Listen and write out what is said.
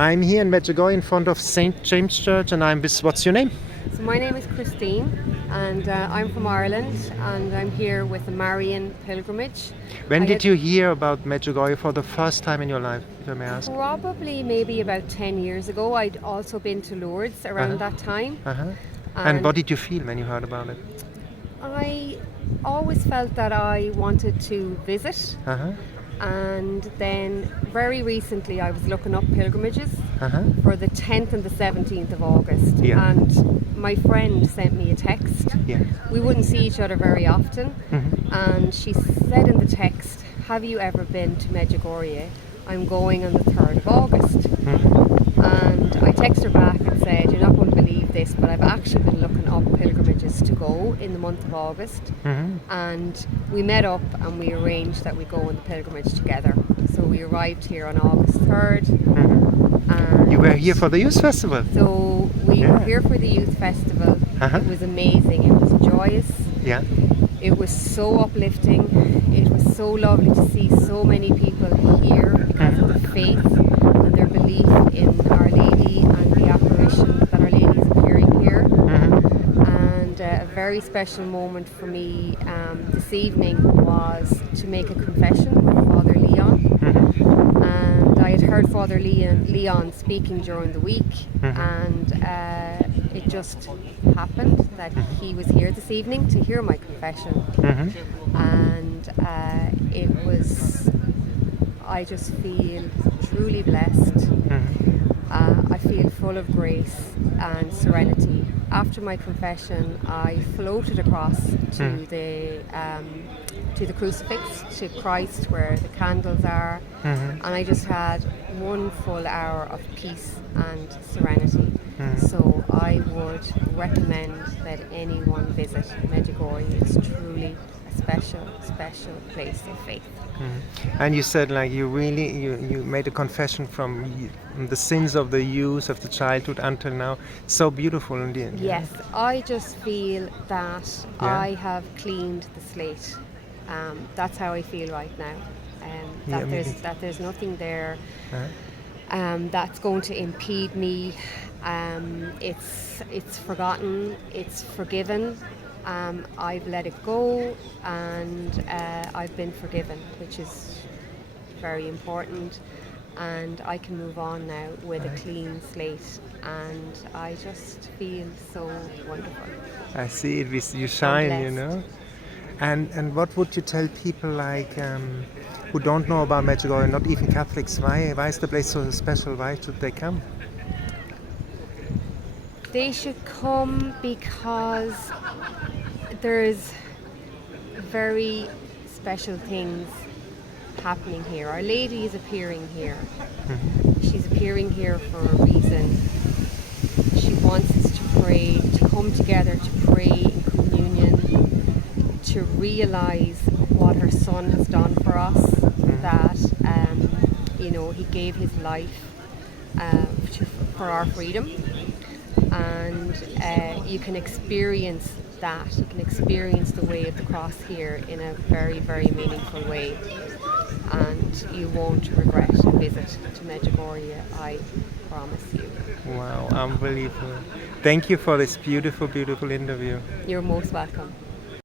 I'm here in Medjugorje in front of St. James Church, and I'm with, what's your name? So my name is Christine, and I'm from Ireland, and I'm here with the Marian pilgrimage. When did you hear about Medjugorje for the first time in your life, if I may ask? Probably maybe about 10 years ago. I'd also been to Lourdes around that time. And what did you feel when you heard about it? I always felt that I wanted to visit. And then very recently I was looking up pilgrimages for the 10th and the 17th of August. And my friend sent me a text. We wouldn't see each other very often. And she said in the text, "Have you ever been to Medjugorje? I'm going on the 3rd of August. And I texted her back and said, "You're not going to believe this, but I've actually been looking up pilgrimages to go in the month of August." And we met up and we arranged that we go on the pilgrimage together. So we arrived here on August 3rd. And you were here for the Youth Festival? So we were here for the Youth Festival. It was amazing. It was joyous. It was so uplifting. It was so lovely to see so many people here because of the faith and their belief in Our Lady and the apparition that Our Lady is appearing here. And a very special moment for me this evening was to make a confession with Father Leon. And I had heard Father Leon speaking during the week, and it just happened that he was here this evening to hear my confession. And it was, I just feel truly blessed. I feel full of grace and serenity. After my confession, I floated across to the crucifix, to Christ, where the candles are, and I just had one full hour of peace and serenity. So I would recommend that anyone visit Medjugorje. It's truly a special, special place of faith. And you said, like, you made a confession from the sins of the youth, of the childhood until now. So beautiful indeed. Yes, I just feel that I have cleaned the slate. That's how I feel right now. That there's nothing there that's going to impede me. It's forgotten, it's forgiven. I've let it go, and I've been forgiven, which is very important, and I can move on now with a clean slate, and I just feel so wonderful. I see it with you shine, you know. And what would you tell people like who don't know about Medjugorje, not even Catholics? Why is the place so special? Why should they come? They should come because there's very special things happening here. Our Lady is appearing here. She's appearing here for a reason. She wants us to pray, to come together to pray in communion, to realize what her Son has done for us, that he gave his life for our freedom. And you can experience that. You can experience the way of the cross here in a very, very meaningful way. And you won't regret a visit to Medjugorje, I promise you. Wow, unbelievable. Thank you for this beautiful, beautiful interview. You're most welcome.